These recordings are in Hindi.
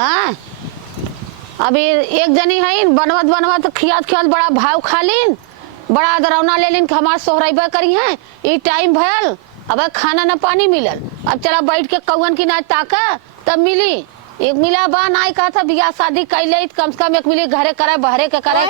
हाँ अभी एक जनी है बनवत बनवत खियात खियात बड़ा भाव खा लीन, बड़ा दरौना ले लीन कि हमार सोहराइबा करी है, ये टाइम भयल अब खाना न पानी मिलल, अब चला बैठ के कौन की ना ताका तब मिली। एक मिला बा नाई कहा था बियाह शादी कैले कम से कम एक मिली घरे करे बहरे के करे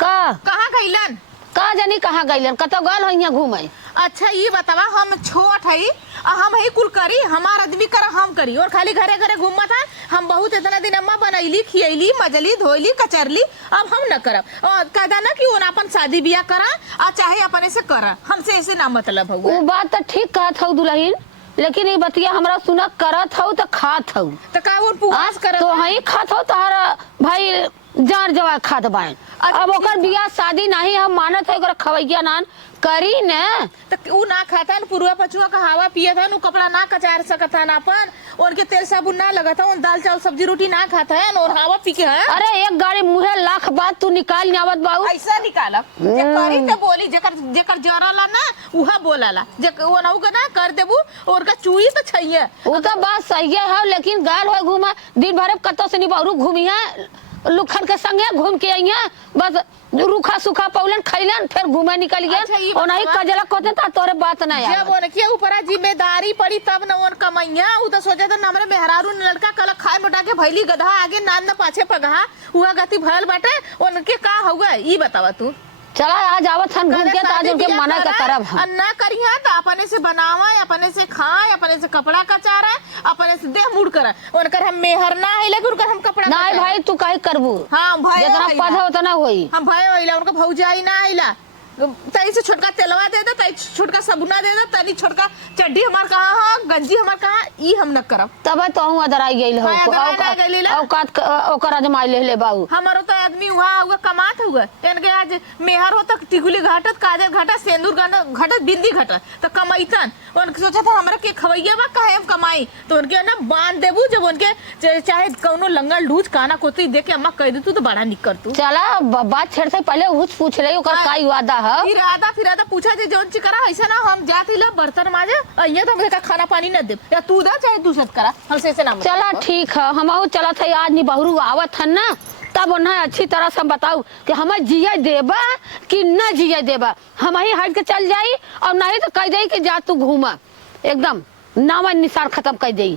का कहाँ गइलन का जानी कहाँ गइलन कतो गल हो यहाँ घूमे। अच्छा ये बतावा हम छोट है हम ही कुल करी हमार आदमी कर हम करी और खाली घरे घरे घूमत है। हम बहुत इतना दिन अम्मा बनैली खियली मजली धोइली कचरली, अब हम न करब और कहदा ना कि वो अपन शादी बियाह करा और चाहे अपने से करा, हमसे ऐसे ना मतलब है। वो बात तो ठीक कहत हूँ दुल्हन, लेकिन ये बतिया हमरा सुना करत हूँ तो खात हूँ तो का वो पुआस करत तो हई खात हूँ तोहरा भाई जार जवा खात बाइन। अब ओकर बियाह शादी नहीं हम मानत है ओकर खवैया नान करी न तो ऊ ना खाता पुरुआ पछुआ का हवा पिए था नु कपड़ा ना कचार सकता ना अपन उनके तेल साबुन ना लगता उन दाल चावल सब्जी रोटी ना खाता है और हवा पी के है। अरे एक गाड़ी मुहे लाख बात तू निकाल आवत बाबू ऐसा निकालब जे करी त बोली जेकर जेकर जरला ना उहा बोलाला जे वो ना ना कर देबू और का चुई तो छैये वो तो बात सही है, लेकिन गाल हो घूमा दिन भर कतो से निबारू घूमी है लुखन के संगे घूम के आई है बस रूखा सूखा पौलन खैलन फिर घूमे निकल गया। अच्छा, और नहीं कजला कोते ता तोरे बात ना यार जब उनके ऊपर जिम्मेदारी पड़ी तब न उन कमैया उ तो सोचे त हमरे मेहरारू लड़का कल खाए मोटा के भैली गधा आगे नान न पाछे पगहा हुआ गति भयल बाटे उनके का होगा ई बतावा तू। चला आज आवत हन घूम के आज उनके मना का करब हम ना करिया त अपने से बनावा अपने से खाए अपने से कपड़ा कचारा अपने से देह मुड़ कर उनकर हम मेहर ना है लेकिन उनकर हम कपड़ा नहीं भाई तू काहे करबू हां भाई जितना पढ़ा उतना होई हम भाई होइला उनका भौजाई ना आइला तई से छोटका तेलवा दे दे तई छोटका साबुना दे दे तनी छोटका चड्डी हमार कहां है गंजी हमार कहां ई हम न करब तब तो हूं अदराई गइल हो औकात ओकर अजमाई ले बाऊ हमारो तो आदमी हुआ कमात हुआ इनके आज मेहर हो तक टिकुली घाटत काजल घाटत सेंदूर घाटत बिंदी घाटत तो कमाईतन उनके सोचा था हमरा के खवैया बा काहे हम कमाई तो उनके ना बांध देबू जब उनके चाहे कौनो लंगल ढूच काना कोती दे के अम्मा कह दे तू तो बड़ा निकर तू चला बात छेड़ से पहले उस पूछ रही ओकर का इरादा है फिर पूछा जे जोन ची करा ऐसा ना हम जाती ला बर्तन माजे अइया तो हमके खाना पानी न दे या तू दा चाहे दूसरा करा हमसे ऐसे ना चला ठीक है हम चला था आज नी बहुरू आवत हन ना तब उन्हें अच्छी तरह से बताऊ कि हमें जिया देबा कि न जिया देबा हम ही हट के चल जाई और नहीं तो कह दे कि जा तू घूमा एकदम नाम निशान खत्म कर दे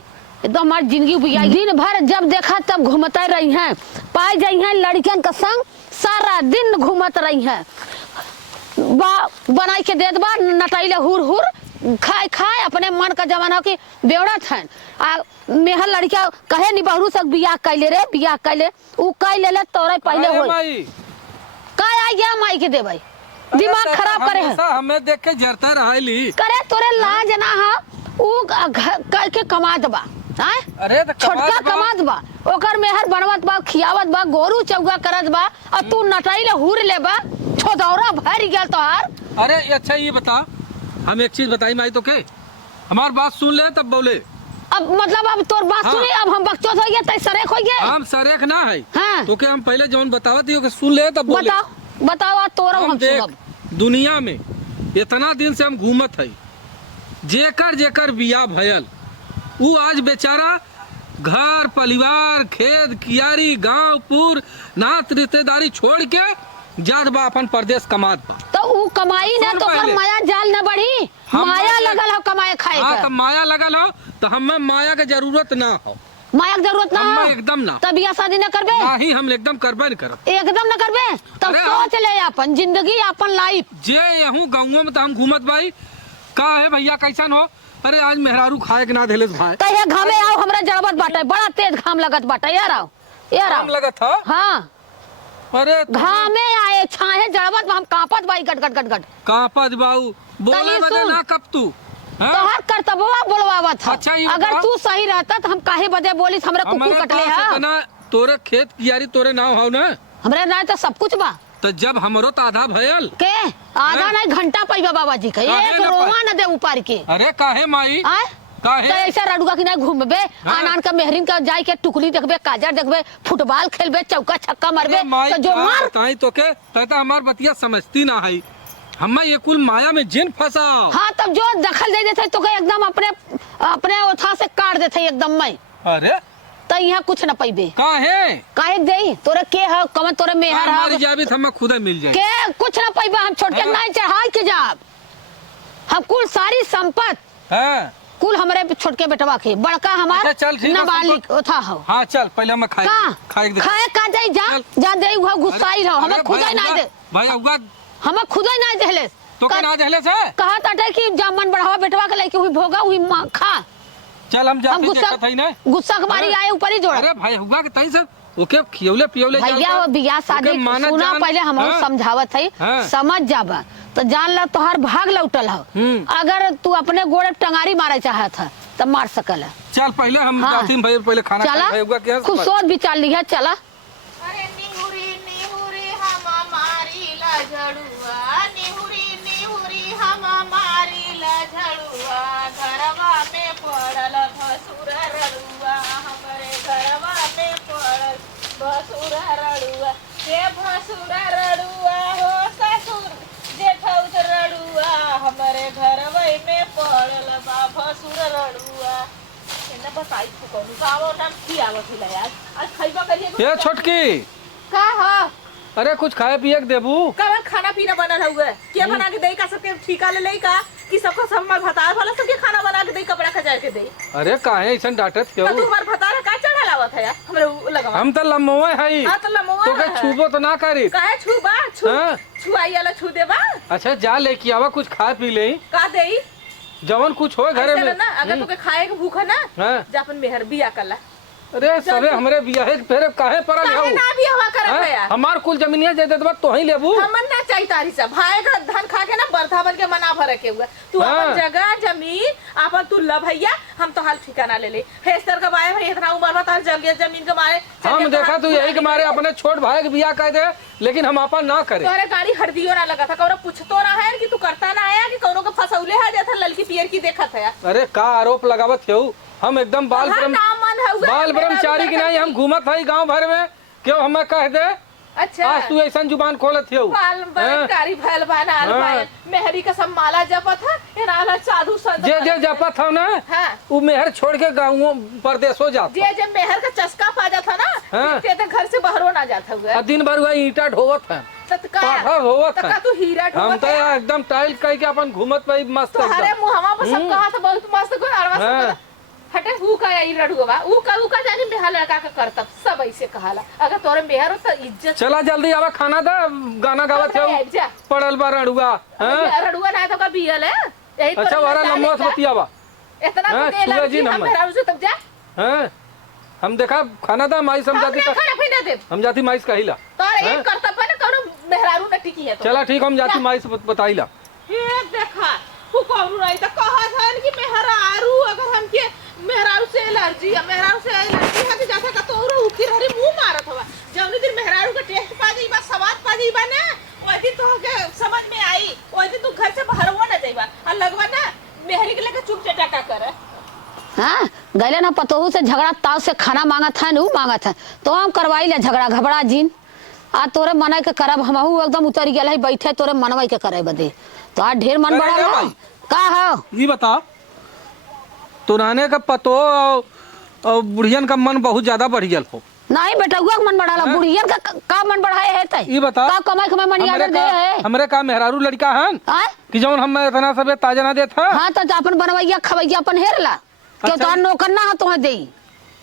एकदम हमारी जिंदगी बुझाई। दिन भर जब देखा तब घूमते रही हैं पाई जाई हैं लड़कियन का संग सारा दिन घूमत रही हैं बनाई के दे दबा नटाइले हुर हुर खाए खाए अपने मन का जमाना की बेवड़ा था आ मेहर लड़किया कहे नी बहरू से बियाह कैले रे बियाह कैले उ कैले ले तोरे पहले होई का आ गया माई के दे भाई दिमाग खराब करे है हमें देख के जरता रहली करे तोरे लाज ना है उ कर के कमा दबा अरे छोटका कमात बा ओकर मेहर बनवत बा खियावत बा गोरू चौगा करत बा और तू नटाइले हुर ले बा छोदौरा भर गया तोहार। अरे अच्छा ये बता हम एक चीज बताई माई तो के हमार बात सुन ले तब बोले अब मतलब अब तोर बात हाँ। सुनी अब हम बकचोद हो गया तै सरेख हो गया हम सरेख ना है हाँ। तो के हम पहले जौन बतावत हियो के सुन ले तब बोले बताओ बताओ तोरा हम सुनब। दुनिया में इतना दिन से हम घूमत है जेकर जेकर बियाह भयल उ आज बेचारा घर परिवार खेत कियारी गांव पुर नात रिश्तेदारी छोड़ के जात बा अपन परदेश कमात बा तो उ कमाई ना तो कर माया जाल न बढ़ी माया लगल हो कमाए खाए हाँ, तो माया लगल हो तो हमें माया के जरूरत ना हो माया की जरूरत ना हो एकदम ना तब बियाह शादी न करबे नहीं हम एकदम करबे नहीं करब एकदम न करबे तब सोच ले अपन जिंदगी अपन लाइफ जे यहूं गांवों में तो हम घूमत भाई का है भैया कैसन हो। अरे आज मेहरारू खाए के ना देले भाई कहे घामे आओ हमरा जड़बत बाटे बड़ा तेज घाम लगत बाटे यार आओ घाम लगत है हां अरे घामे आए छाहे जड़बत हम कांपत बाई गट गट गट गट कांपत बाऊ बोले बदे ना कब तू तोहर कर्तव्यवा बोलवावत है। अच्छा अगर तू सही रहता तो हम काहे बदे बोली हमरा कुकुर कटले है तोरे खेत कियारी तोरे नाव हो ना हमरे ना तो सब कुछ बा तो जब हमरो तो आधा भयल के आधा नहीं घंटा पैबा बाबा जी का एक रोवा न दे ऊपर के अरे काहे माई काहे तो ऐसा रडुआ की नहीं घूमबे आनान का मेहरिन का जाई के टुकली देखबे काजर देखबे फुटबॉल खेलबे चौका छक्का मारबे तो जो मार ताई तो के तता हमार बतिया समझती ना है हम ये कुल माया में जिन फंसा। हां तब जो दखल दे देथे तो के एकदम अपने अपने ओथा से काट देथे एकदम मैं अरे तो यहाँ कुछ न पैबे। काहे काहे देई तोरे के है कमन तोरे मेहर हमारी है जाबी तो हम खुदा मिल जाए के कुछ न पैबे। हम छोड़ के हाँ। नहीं चढ़ाई के जाब। हम कुल सारी संपत्ति हाँ कुल हमरे छोट के बेटवा के बड़का हमार अच्छा, चल ठीक है, नाबालिग संपत्ति। था हो। हाँ चल पहले हम खाए का खाए खाए का जाई जा चल। जा दे हुआ गुस्साई रहो। हम अरे खुदा भाई, नहीं दे भाई उगा हम खुदा नहीं देले तो के ना देले से कहा ताटे कि जब मन बढ़ावा बेटवा के लेके हुई भोगा हुई खा। चल हम हम जाते गुस्सा देखत हई ना। गुस्सा के मारी अरे, आए ऊपर ही जोड़। अरे भाई हुआ के तई सब ओके खियौले पियौले भैया वो बियाह शादी सुना पहले हम समझावत है हाँ। समझ जाबा तो जान ला तोहार भाग लौटल हो। अगर तू अपने गोड़े पे टंगारी मारे चाहत है तब मार सकल है। चल पहले हम हाँ। जाती भाई पहले खाना चला खाए हुआ क्या खुद सोच विचार लिया चला। अरे निहुरी निहुरी हम मारी ला झड़ुआ निहुरी निहुरी हम मारी ला झड़ुआ घरवा में पड़ल भसुर रड़ुआ हमरे घरवा में पड़ल भसुर रड़ुआ के भसुर रड़ुआ हो ससुर जेठौत रड़ुआ हमरे घरवा में पड़ल बा भसुर रड़ुआ। इन्ने बताई तू कौन गावो नाम की आवत हिला यार आज खइबा करिए ये छोटकी का ह अरे कुछ खाए पिए के देबू कब खाना पीना बनल हुआ के बना के देई का सबके ठिका ले लई का कि सबको सब मर भतार वाला सबके खाना बना के देई कपड़ा खजार के देई। अरे काहे ऐसा डांटत क्यों तो तू हमार भतार का चढ़ा लावत है यार हमरे लगवा हम तो लम्बोए हई हां तो लमवा तो के छूबो तो ना करी काहे छुबा छु हाँ। छुआई वाला छु देबा अच्छा जा लेके आवा कुछ खा पी ले का देई जवन कुछ हो घरे ऐसे में ना अगर तोके खाए के भूख है ना हाँ। जा अपन मेहर बिया कला अरे सबे हमरे बियाहे के फेरे काहे पड़ल काहे हऊ ना बिया हुआ करत है हाँ? यार हमार कुल जमीनिया दे देबा तो ही लेबू हमन ना चाहिए तारी सब भाई का धन खा के ना बरथा बन के मना भर के हुआ तू हाँ। अपन जगह जमीन अपन तू ल भैया हम तो हाल ठिकाना ले ले हेस्तर का बाय भाई इतना उम्र में तार जगह जमीन के मारे हम देखा तू यही के मारे अपने छोट भाई के बियाह कह दे लेकिन हम अपन ना करे तोरे गाड़ी हरदियो ना लगा था कौनो पूछतो ना है कि तू करता ना आया कि कौनो के फसौले है जैसा ललकी पियर की देखत है अरे का आरोप लगावत हो हम एकदम बाल हाँ, ब्रह्म नाम मन है बाल ब्रह्मचारी की नहीं हम घूमत हई गांव भर में क्यों हमें कह दे अच्छा आज तू ऐसा जुबान खोलत हो बाल बलकारी भैल बानाल हाँ। भैल मेहरी का सब माला जपत है ये नाला साधु संत जे जे जपत हो ना हाँ वो मेहर छोड़ के गाँव परदेशो जात जे जे मेहर का चस्का पा जाता ना हाँ। ते तो घर से बाहरो ना जाता हुआ आ दिन भर वही ईटा ढोवत है पाठा होवत है तू हीरा हम ढोवत तो है एकदम टाइल कह के अपन घूमत पे मस्त तो हरे एकदम मुहवा पर सब कहा था बहुत मस्त को अड़वा हाँ। सब हटे हु का ई रडुवा उ का जानी मेहर लड़का का करतब सब ऐसे कहाला अगर तोरे मेहर हो तो इज्जत चला जल्दी आवा खाना दा गाना गावत हो जा पड़ल बा रड़ुआ हाँ? रडुआ ना तो का बियल है यही अच्छा वाला लम्बा से बतियावा इतना हाँ, तो दे छुआ लगी जी हम नंबर। मेहर से तब जा हैं हम देखा खाना दा माई समझाती हमने खाना पीना दे हम जाती माई से कहिला तोरे हाँ? एक करतब ना कौनो मेहरारू न टिकी है तो चला ठीक हम जाती माई से बताइला ये देखा हु कौनो नहीं तो कहा था कि मेहरारू अगर हम के मेहरारू से एलर्जी है मेहरारू से एलर्जी है कि जैसा का तोरो उखी रही मुंह मारत हवा जौनी दिन मेहरारू का टेस्ट पा जाई बा स्वाद पा जाई बा ना ओई दिन तो के समझ में आई ओई दिन तू घर से बाहरवा ना जाइबा और लगवा ना मेहरी के लेके चुप चटाका करे। हाँ गैले ना पतोहू से झगड़ा ताव से खाना मांगत है ना मांगत है तो हम करवाई ले झगड़ा घबरा जीन आ तोरे मना के करब हमहू एकदम उतर गेल है बैठे तोरे मनवाई के करे बदे तो आज ढेर मन अरे बढ़ा भाई। का हो ये बता तुराने का पतो और बुढ़ियन का मन बहुत ज्यादा बढ़ गया हो नहीं बेटुआ का मन बढ़ाला हाँ? बुढ़ियन का मन बढ़ाए है तै ये बता का कमाई कमाई मन याद दे है हमरे का मेहरारू लड़का हन हाँ कि जौन हम इतना सबे ताजा ना देता हाँ तो अपन बनवैया खवैया अपन हेरला क्यों अच्छा। तो नौकर ना हो तो दे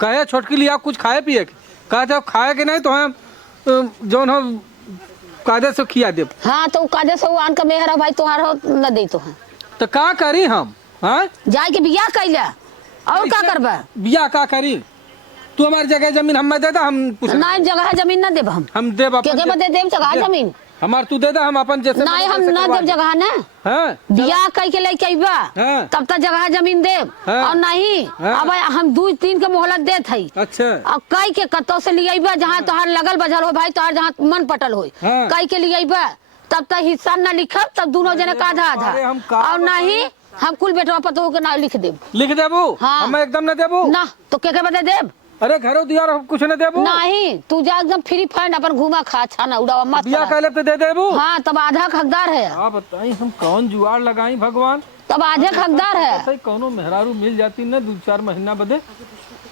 कहे छोटकी लिया कुछ खाए पिए के कहा जब खाए के नहीं तो हम जौन हम कायदे से खिया दे हाँ तो काजे से आन का मेहरा भाई तुम्हारा हो न दे तो है तो का करी हम हाँ जाए के बियाह कैला और का करबा बिया का करी तू हमारी जगह जमीन हम दे दा हम कुछ नहीं जगह जमीन न देब हम देब के अपन बदे देब जगह जमीन हमार तू दे दा हम अपन जैसे नहीं हम न देब जगह ना हाँ बियाह कई के लेके अइबा हाँ। तब तक जगह जमीन देब हाँ। और नहीं हाँ। अब हम 2-3 के मोहलत देत हई अच्छा अब कई के कतो से लिए अइबा जहाँ तोहार लगल बजल हो भाई तोहार जहाँ मन पटल हो हाँ। कई के लिए अइबा तब तक हिस्सा न लिखब तब दोनों जने का आधा अरे हम आधा का और नहीं हम कुल बेटवा पतो के ना लिख देब लिख देबू हाँ। हम एकदम न देबू ना तो के बदे देब अरे घरों दियार हम कुछ न देबू नहीं तू जा एकदम फ्री फंड अपन घूमा खा छाना उड़ावा मत बिया करा। कहले तो दे देबू हाँ तब आधा का हकदार है आप बताई हम कौन जुआर लगाई भगवान तब आधे का हकदार है ऐसे ही कौनो मेहरारू मिल जाती न 2-4 महीना बदे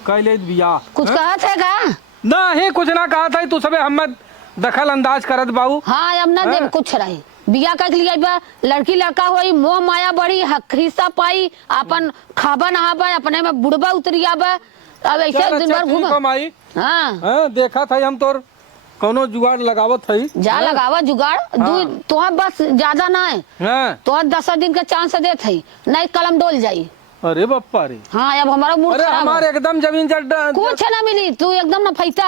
कह ले बिया कुछ कहत है का? नहीं कुछ ना कहा था तू सबे हम दखल अंदाज करत बाबू। हाँ अब ना दे हाँ। कुछ रही बिया का लिए बा लड़की लड़का होई मोह माया बड़ी हिस्सा पाई अपन खाबा नहाबा अपने में बुढ़बा उतरिया बा अब ऐसे चल दिन अच्छा भर ठीक घूम। है माई। हाँ हाँ देखा था हम तोर कोनो जुगाड़ लगावत है। जा लगावा जुगाड़ हाँ। तुहा बस ज्यादा ना है हाँ तुहा 10 दिन का चांस देत है नहीं कलम डोल जाई। अरे बप्पा रे। हाँ अब हमारा मूड अरे खराब हमारे है। एकदम जमीन जड्डा कुछ ना मिली तू एकदम ना फैता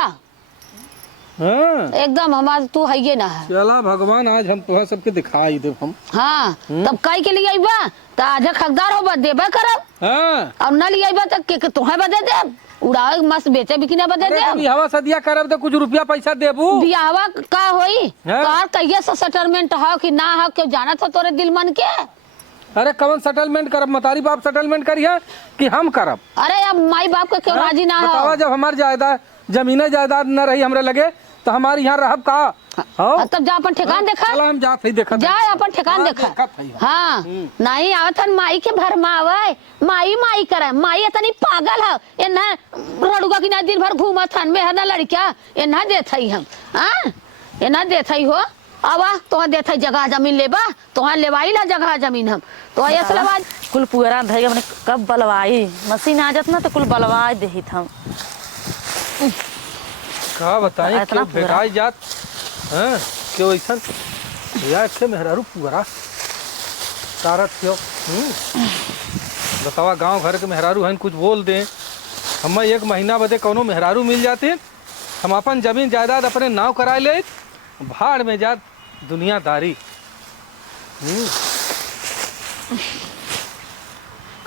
हाँ एकदम हमार तू है ये ना है। चला भगवान आज हम तुम्हें सबके दिखाई दे हम। हाँ तब कई के लिए आईबा तो आज हकदार होबा देबे करब हाँ अब न लिए आईबा तो के तुम्हें बदे दे उड़ावे मस्त बेचे बिकने बदे अरे दे। कभी हवा सदिया करब तो कुछ रुपया पैसा देबू। बियाहवा का होई हाँ। तोहर कहिए से सेटलमेंट हो कि ना हो क्यों जाना था तोरे दिल मन के। अरे कवन सेटलमेंट करब मतारी बाप सेटलमेंट करिए कि हम करब। अरे अब माई बाप के क्यों राजी ना बतावा हो। जब हमार जायदाद जमीन जायदाद न रही हमरे लगे तो हमारे यहाँ रहब का हो। तब जा अपन ठिकान देखा चला हम जात ही देखत जा अपन ठिकान हाँ, देखा। देखत हई। हाँ नहीं आवत हन माई के भर में आवे माई माई करे माई इतनी पागल है ये ना रड़ुआ की ना दिन भर घूमत हन में है ना लड़किया ये ना देत हई हम। हाँ ये ना देत हई हो आवा तो देत हई जगह जमीन लेबा तो लेवाई ला जगह जमीन हम तो ऐसे लवा कुल पुअरा धई हमने कब बलवाई मशीन आ जात ना तो कुल बलवा देही हम। का बताई इतना क्यों पूरा। भेटाई जात हैं क्यों ऐसन या के मेहरारू पूरा तारत क्यों बतावा गांव घर के मेहरारू हैं कुछ बोल दें हम एक महीना बदे कोनो मेहरारू मिल जाते हम अपन जमीन जायदाद अपने नाव कराए ले भाड़ में जात दुनियादारी।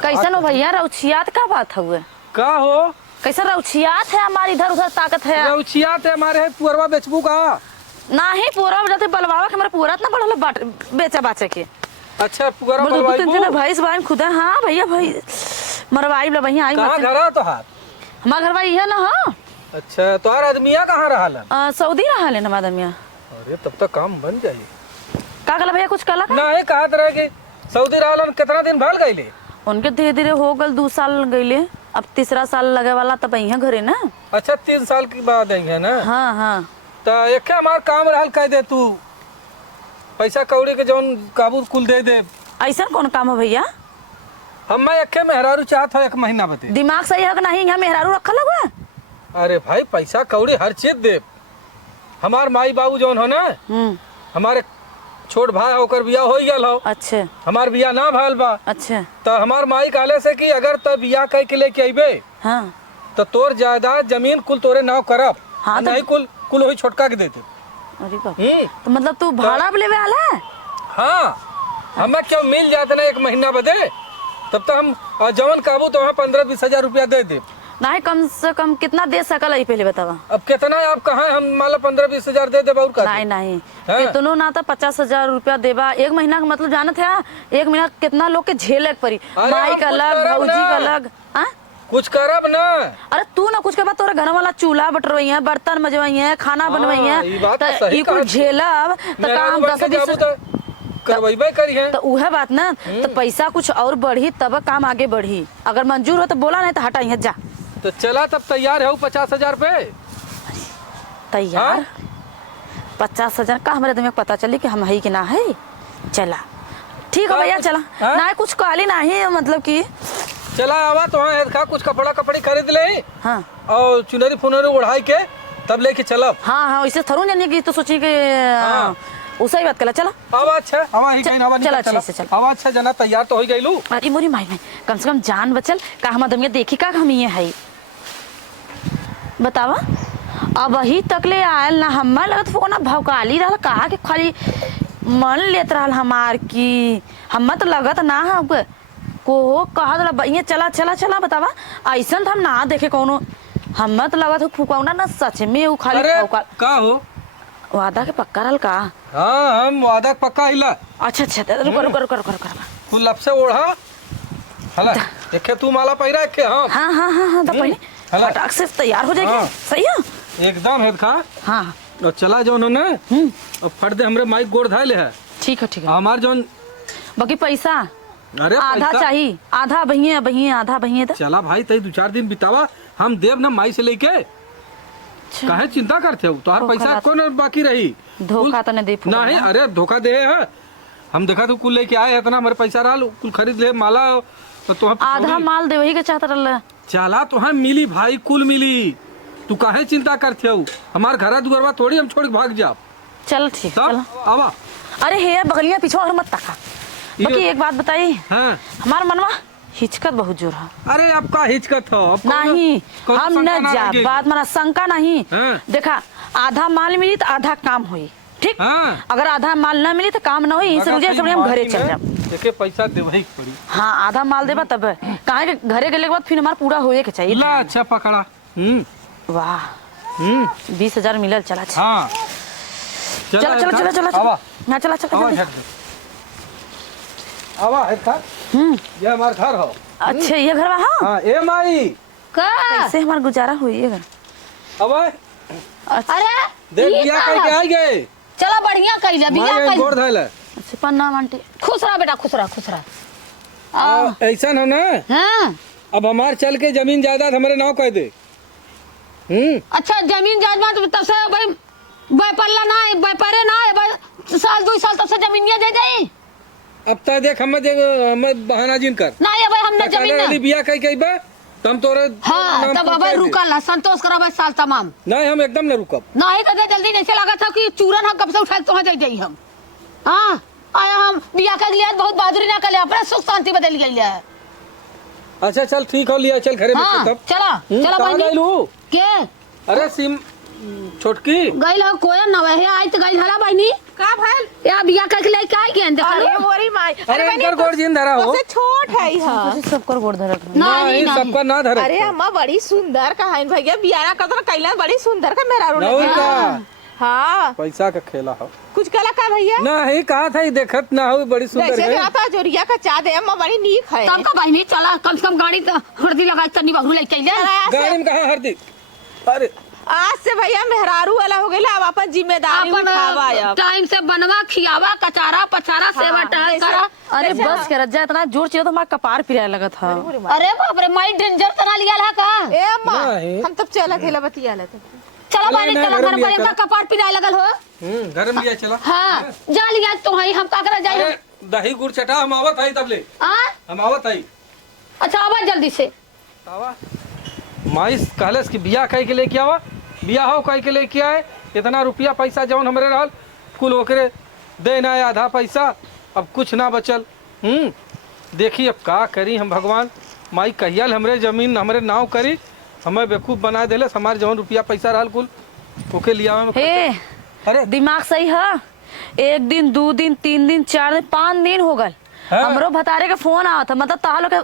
कैसन हो भैया रउछियात का बात हुए का हो कैसा रउछियात है हमारी इधर उधर ताकत है रउचिया ते हमारे है पुअरवा बेचबू का। ना ही पूरा जाते बलवावा के हमारा पूरा इतना बढ़ल बाट बेचा बाचे के अच्छा पुअरवा बोल दो तीन बलवाइबू दिन भैंस बाइन खुदा। हाँ भैया भाई मरवाई ला भैया आई कहाँ मत घर तो हाथ। हमारा घर भाई है ना। हाँ अच्छा तो आदमिया कहाँ रहा सऊदी रहा लेना मादमिया। अरे तब तक काम बन जाइए का कला भैया कुछ कला ना है कहा तरह के सऊदी रहलन कितना दिन भल गईले। उनके धीरे धीरे हो गल 2 साल गईले अब 3रा साल लगे वाला तब यहाँ घरे ना। अच्छा 3 साल की बाद आई है ना। हाँ हाँ तो एक हमार काम रहल कह दे तू पैसा कौड़ी के जौन काबू कुल दे दे। ऐसा कौन काम है भैया हम एक मेहरारू चाहत हो 1 महीना बते। दिमाग सही है कि नहीं यहाँ मेहरारू रखा लगा। अरे भाई पैसा कौड़ी हर चीज दे हमार माई बाबू जौन हो ना हमारे छोट भाई होकर बिया हो गया हो। अच्छा हमार बिया ना भल बा अच्छा तो हमार माई कहले से कि अगर तब बिया कह के लेके अबे हाँ तो तोर जायदाद जमीन कुल तोरे नाव करब। हाँ, तो- नहीं कुल कुल वही छोटका के देते। अरे बाप हम्म तो मतलब तू भाड़ा पे लेवे आला है। हाँ हमें क्यों मिल जाते ना 1 महीना बदे तब तक हम जवन काबू तो वहाँ 15-20 हजार रुपया दे दे। नहीं कम से कम कितना दे सकल है पहले बतावा। अब कितना आप कहाँ हम माला 15-20 हजार दे दे और नहीं नहीं हाँ। कितनो ना तो 50,000 रुपया देबा 1 महीना का मतलब जानत है 1 महीना कितना लोग के झेले के पड़ी अरे माई हम का कुछ अलग करब भौजी ना। का अलग। हाँ कुछ करब ना। अरे तू ना कुछ के बाद तोरे घर वाला चूल्हा बटरवाई है बर्तन मजवाई है खाना बनवाई हाँ, ई बात तो है सही ये कुल कहत। झेलब तो मेहरारू काम बन 10 के जाबू 20 तो करवाइबे करी है। तो उहे बात ना तो पैसा कुछ और बढ़ी तब काम आगे बढ़ी अगर मंजूर हो तो बोला नहीं तो हटा यहाँ जा तो चला तब तैयार है 50,000 पे। तैयार 50,000 का हमारे दिमाग पता चली कि हम है कि ना है। चला ठीक है भैया चला हाँ? ना कुछ काली नहीं मतलब कि चला आवा तो वहाँ खा कुछ कपड़ा कपड़ी खरीद ले हाँ और चुनरी फुनरी उड़ाई के तब लेके चलब। हाँ हाँ वैसे थरू जानिए कि तो सोची कि हाँ। उसा ही बात कला चला आवा अच्छा हवा ही कहीं हवा चला, निकल अच्छे से चल। हवा अच्छा जना तैयार तो हो गई लू। अरे मोरी माई में कम से कम जान बचल का हम आदमी देखी का हम ये है बतावा अब वही तकले आयल ना हमार लगत फोन भौकाली रहल कहा कि खाली मन लेत रहल हमार की हम तो लगत ना हम को कहा दला ये चला चला चला बतावा ऐसा हम ना देखे कोनो हम तो लगत फुकौना ना सच में वो खाली अरे भौकाल का हो वादा के पक्का रहल का। हाँ हम वादा पक्का हिला अच्छा अच्छा रुको रुको रुको रुको रुको तू लब से ओढ़ा हला देखे तू माला पहिरा के हम हाँ हाँ हाँ हाँ पहले हला। फटाक से तैयार हो जाएगी हाँ। सही है एकदम है खा हाँ और चला जो ना और फट दे हमरे माइक गोड़ धाले है ठीक है ठीक है हमार जौन बाकी पैसा अरे आधा पैसा- चाहिए आधा बहिए बहिए आधा बहिए तो चला भाई तई 2-4 दिन बितावा हम देव ना माई से लेके। काहे चिंता करते हो? तोहार धोखा पैसा ना- कौन बाकी रही? धोखा तो नहीं दे फुकरा नहीं, ना। अरे धोखा दे है। हम देखा तू कुल लेके आए इतना हमारे पैसा रहा कुल खरीद ले माला तो तुम आधा माल दे वही के चाहता रहल। चला तो हम मिली भाई, कुल मिली। तू काहे चिंता करते हो? हमार घर दुआरवा थोड़ी हम छोड़ के भाग जाओ। चल ठीक चल। तब आवा। अरे हे बगलियां पीछे और मत ताका। बाकी एक बात बताई, हाँ। हमार मनवा हिचकत बहुत जोर है। अरे अब का हिचकत हो? अब कौन- नहीं कौन हम शंका न ना जा, लगे? बात माना शंका नहीं। हाँ। देखा आधा माल मिली तो आधा काम हुई, ठीक। हाँ। अगर आधा माल न मिली तो काम न हुई, इसलिए अगर सब हम घरे चल जाब। देखे पैसा देवही पड़ी। हाँ आधा माल देबा तब काहे के घरे गेले के बाद फिर हमार पूरा होए के चाहिए। ला अच्छा पकड़ा। वाह 20,000 मिलल। चला चल हाँ चला चला चला चला आवा ना चला चला आवा चला। झट से। आवा है था। ये हमार घर हो। अच्छा ये घर हाँ हाँ ए माई का कैसे हमार गुजारा हुई ये घर। अब अरे देख ई बिया का करके है? आ गए। चला बढ़िया कइला बिया माई कइला। गोड़ धैले। अच्छा प्रणाम आंटी। खुश रह बेटा, खुश रह, खुश रह। ऐसा हो ना, हाँ अब हमार चल के जमीन जायदाद हमारे नाव कह दे। अच्छा जमीन जायदाद तब से भाई व्यापार ना व्यापारे ना है, साल 2 साल तब से जमीनिया दे दई अब तक देख हम बहाना जिन कर ना ये भाई हमने जमीन ना। बिया कह के बा तम तोरे हाँ नाम तब पर अब कह दे। रुकल संतोष करा भाई साल तमाम। नहीं हम एकदम न रुकब। नहीं तो दे जल्दी, जैसे लगा था कि चूरन हम कब से उठा तो दे जाई हम। हाँ आया हम बिया कर लिया, बहुत बहादुरी ना कर लिया, अपने सुख शांति बदल गई है। अच्छा चल ठीक हो लिया, चल घरे हाँ बैठ तब। चला चला कहाँ बहनी गइलू? के अरे सिम छोटकी गई हो कोया न वहे आई तो गई हला बहनी का भइल? या बिया कर ले के आई के अंदर अरे मोरी माई, अरे इनकर गोड़ जिन धरा हो। से छोट है हां। सब कर गोड़ धरत रहे। नहीं नहीं सबका ना धरे। अरे अम्मा बड़ी सुंदर कहाइन भैया, बियाना कदर कैला बड़ी सुंदर का मेरा रोल। नहीं का हां पैसा का खेला हो। कुछ कला का भैया? नहीं कहा था देखत ना हो, बड़ी सुंदर जैसे है। कहा था जोरिया का चा दे अम्मा बड़ी नीक है। कम का बहनी चला, कम से कम गाड़ी तो हरदी लगा तनी बहु लेके ले। गाड़ी में कहाँ हरदी? अरे आज से भैया मेहरारू वाला हो गइला, अब अपन जिम्मेदारी उठावा अब। टाइम से बनवा खियावा कचारा पचारा सेवा टहल करा। अरे बस कर जा, इतना जोर चिल्ला तो हमारा कपार फिराए लगा था। अरे बाप रे माई डेंजर तना लिया ला का। ए अम्मा नहीं। हम तब चला खेला बतिया लेते। चला बहनी नहीं, चला घर घर में पर चला। इनका कपार पिराए लगल हो। घर में लिया चला। हाँ जा लिया तो है हम का करा जाए। अरे दही गुड़ चटा हम आवत आई तब ले। हम आवत आई। अच्छा आवा जल्दी से। आवा माई कहलस कि बिया कह के लेके आवा, बिया हो कह के लेके आए। इतना रुपया पैसा जौन हमरे रहल कुल ओकरे देना है, आधा पैसा अब कुछ ना बचल। देखी अब का करी हम भगवान। माई कहियल हमरे जमीन हमरे नाव करी, हमें बेवकूफ बना देले। हमारे जौन रुपया पैसा रहल कुल ओके लिया में। हे अरे दिमाग सही है। 1 दिन 2 दिन 3 दिन 4 दिन 5 दिन हो गए। हाँ। हमरो भतारे के फोन आवा था, मतलब तालो के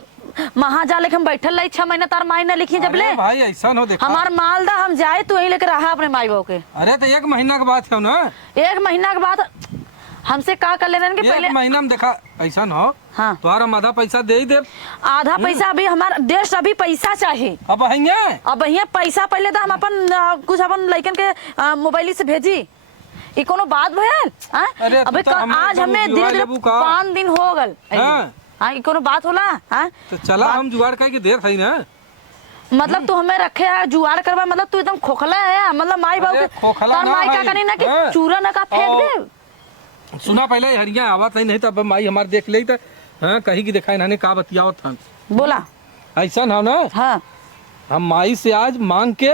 महाजा लेके हम बैठल रही 6 महीना तार माई ना लिखी जब ले। अरे भाई ऐसा हो देखा। हमार मालदा हम जाए तो वही लेके रहा अपने माई बाबू के। अरे तो 1 महीना के बात है ना। 1 महीना के बाद हमसे का कर लेना कि पहले 1 महीना में देखा ऐसा हो। हाँ तुम्हारा आधा पैसा दे ही दे। आधा पैसा अभी हमारा देश अभी पैसा चाहिए। अब आएंगे अब भैया पैसा पहले तो हम अपन कुछ अपन लड़कन के मोबाइल से भेजी। ये कोनो बात भैया अरे अबे तो हमें आज तो हमें जुआ धीरे धीरे लेबू का। 5 दिन हो गल। हाँ। हाँ ये कोनो बात होला। हाँ तो चला हम जुगाड़ कह के देर थी ना। मतलब तू हमें रखे है जुआड़ करवा, मतलब तू एकदम खोखला है। मतलब माई बाबू अरे के खोखला तार ना माई का है। करी ना कि हाँ। चूरा ना का फेंक और- दे। सुना पहले हरिया आवाज नहीं तो अब माई हमार देख ले तो हाँ कही की देखा इन्होंने का बतियावत था। बोला ऐसा हो ना, हाँ हम माई से आज मांग के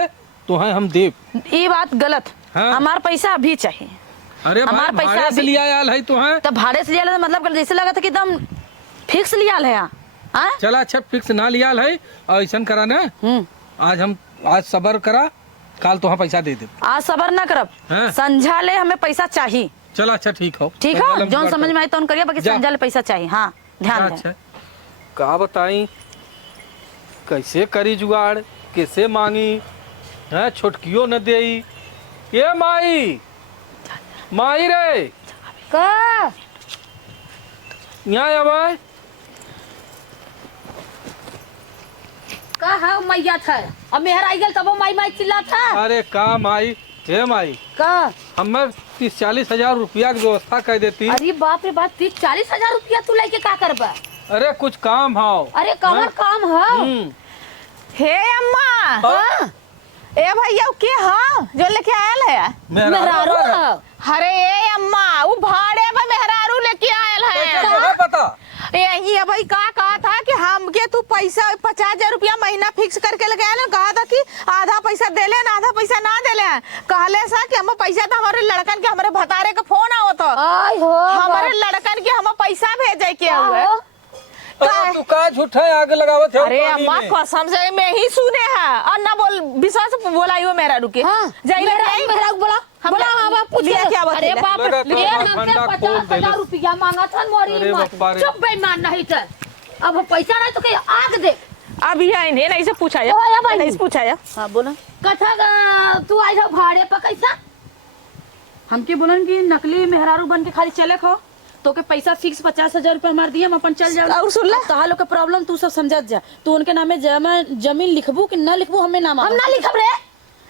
तो है हम देव। ये बात गलत। हाँ। हमार पैसा अभी चाहिए। अरे भाई हमार पैसा भाड़े से अभी- लिया आयल है तो है। तो भाड़े से लिया मतलब जैसे लगा था कि एकदम फिक्स लिया है। हाँ चला अच्छा फिक्स ना लिया है और ऐसा करा ना। आज हम आज सबर करा, काल तो पैसा दे दे। आज सबर ना करब। हाँ। संझा ले हमें पैसा चाहिए। चला अच्छा ठीक हो। ठीक पैसा है लम जो जुगाड़ समझ कर। में आई तो करिए, बाकी जा। संझा ले पैसा चाहिए। हाँ ध्यान अच्छा दें। का बताई कैसे करी जुगाड़, कैसे मांगी है। छोटकियो न दे। ये माई माई रे का यहाँ अब का है मैया था अब मेहर आई गल तब माई माई चिल्ला था। अरे का माई हे माई का हमें 30-40 हजार रुपया की व्यवस्था कर देती। अरे बाप रे बाप 30-40 हजार रुपया तू लेके का करबा? अरे कुछ काम हाओ। अरे कमर काम है। हे अम्मा हाँ? ए भैया के हाँ जो लेके आयल है मेहरारू है। अरे ए अम्मा वो भाड़े में मेहरारू लेके आयल है पता यही भाई का कहा था कि हमके तू पैसा 50,000 रुपया महीना फिक्स करके लगे आयल कहा था कि आधा पैसा दे ले आधा पैसा ना दे ले कहले सा कि हम पैसा था हमारे लड़कन के हमारे भतारे का फोन आवत आय हो हमारे लड़कन के हम पैसा भेजे के हुए अरे तू का झूठा आग लगावत है अरे पानी अम्मा में। कसम से मैं ही सुने हैं और ना बोल विश्वास बोला मेरा रुके हाँ जाइए मेहरारू बोला बोला बाबा पूछ लिया क्या अरे बतेला? बाप लगा रे तो ये बाप हमसे फंडा खोल 50,000 देले। रुपया मांगा था मोरी अरे बापा रे। चुप बेईमान नहीं था अब पैसा नहीं तो कहीं आग दे अभी है इन्हें नहीं से पूछा ओ, या भाई। नहीं से पूछा हाँ बोला कथा तू आई हो भाड़े पर कैसा हमके बोलन कि नकली मेहरारू बन के खाली चले खो तो के पैसा फिक्स 50,000 रुपया मार दिए हम अपन चल जाओ और सुन ला। तहा लोग के प्रॉब्लम तू सब समझत जा तू उनके नामे जमीन लिखबू कि ना लिखबू हमें नाम हम ना लिखब रे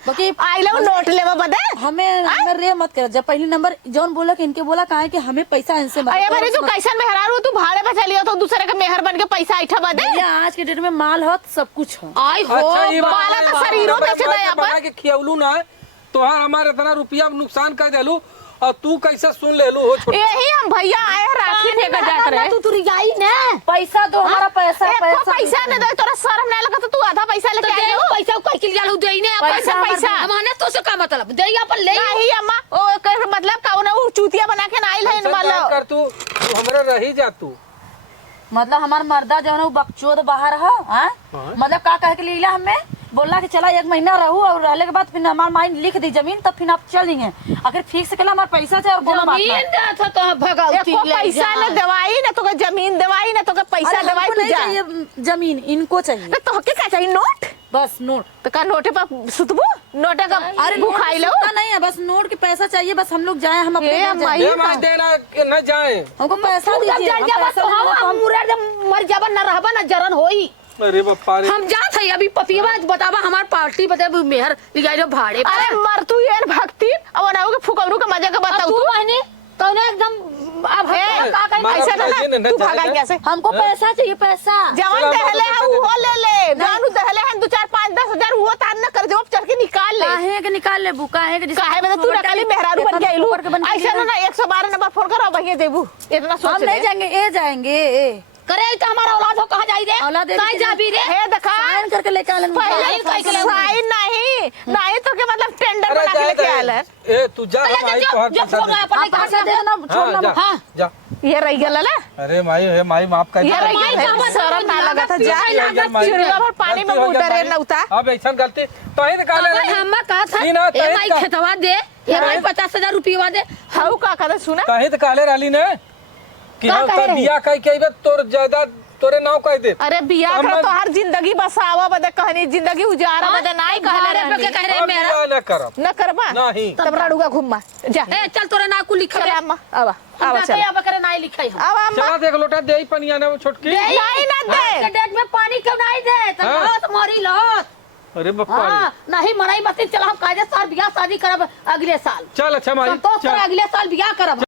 बाकी आई लो नोट लेवा बदे हमें रे मत कर जब पहली नंबर जौन बोला कि इनके बोला कहा है कि हमें पैसा इनसे मत अरे भाई तू कैसन मेहरारू तू भाड़े पे चलियो तो दूसरे के मेहर बन के पैसा इठा बदे भैया आज के डेट में माल हो सब कुछ हो आई हो अच्छा ये बाला तो शरीरों में से दया पर। के खियौलू ना तोहार हमारे इतना रुपया नुकसान कर देलू और तू कैसे सुन लेलू हो छोटा यही हम भैया आए राखी फेंका जात रहे तू तुरी जाई ना पैसा दो हमारा पैसा एको पैसा नहीं दे तोरा शर्म नहीं लगा तो तू आधा पैसा तो लेके दे आई हो पैसा कोई के लिए दे ने पैसा, पैसा। हमारे तो से का मतलब दे अपन ले नहीं अम्मा ओ कर मतलब कौन वो चूतिया बना के नाइल है ऐसा क्या मतलब कर तू हमरे रही जा तू मतलब हमार मर्दा जो है ना वो बकचोद बाहर है हाँ? मतलब का कह के लिए हमें बोला कि चला 1 महीना रहू और रहने के बाद फिर हमार माइंड लिख दी जमीन तब फिर आप चल देंगे अगर फिक्स के हमारा पैसा चाहिए और कोनो बात जमीन नहीं दे था तो भगवती एको ले पैसा जा। न दवाई न तो जमीन दवाई न तो पैसा अरे दवाई हमको तू नहीं जा चाहिए जमीन इनको चाहिए तो के क्या चाहिए नोट बस नोट तो का नोटे पर सुतबू नोटे का अरे भू खाई लो सुनता नहीं है बस नोट के पैसा चाहिए बस हम लोग जाए हम अपने ये घर जाएं। माई ये मार देना कि न जाए हमको पैसा तू जब दीजिए जल हम जाबा पैसा तो देंगे तो हम हम- मुरे जब मर जाबा न रहबा न जरन होई अरे बापा रे हम जात है अभी पपिया बतावा हमार पार्टी बता मेहर लिगाई रो भाड़े पर। अरे मर तू यार भक्ति अब ना के फुकरू के मजा का अब बताऊ तू तू बहनी तो ना एकदम अब ए, हम का कहीं मारा पैसा पैसे ना न तू जाए भागा ना। कैसे हमको पैसा चाहिए पैसा जवान चला, दहले मारो है पैसा वो ले ले जानू दहले है 2 4 5 10 हजार वो तार न कर जवाब चढ़ के निकाल ले काहे के निकाल ले बुका है के काहे बता तू नकली मेहरारू बन के आइलू ऐसा ना 112 नंबर फोन करो भैया देबू इतना सोच हम ले नहीं जाएंगे ए जाएंगे ए करे तो हमारा औलाद हो कहां जाई रे औलाद है कहां कि- जाबी रे हे देखा साइन करके लेके आलन पहले कहीं के लिए साइन नहीं तो के मतलब टेंडर अरे बना के जाए लेके आयल है ए तू जा हम आई तोहार जब पैसा फोन दे। अपन आप पैसा दे ना छोड़ हाँ, ना जा, हाँ। जा ये रही गल है अरे माई हे माई माफ कर ये रही माई गल जाबा शर्म ना लगा था जा माई। चिड़िया भर पानी में मुंह डरे न उता अब ऐसा गलती तो ही निकाले अबे हम कहा था नहीं ना, ए तही माई का- खेतवा दे ए माई 50,000 रुपया दे हाउ का कदा सुना कहीं तो काले रहली ने कि का हम कहे तो रही? बिया कह के तोर जायदाद तोरे नाव कह दे अरे बिया हम- कर तो हर जिंदगी बसावा बदे कहनी जिंदगी उजारा बदे नाई कहले भाड़े पे रहनी के कह रहे अब मेरा बिया न करब न करबा नहीं। तब रड़ुगा घुमा जा ए चल तोरे ना कुल लिखे चले अम्मा आवा आवा चल अब करे नहीं लिखाई हम आवा अम्मा चला देख लोटा दे पनिया ने वो छोटकी नहीं ना आज के दे डेट में पानी क्यों नहीं दे तो हाँ। लौट मरी लौट अरे बप्पा रे। हाँ नहीं मनाई मत चल हम कायदे साल बियाह शादी करब अगले साल चल अच्छा माई संतोष चल कर अगले साल बियाह करब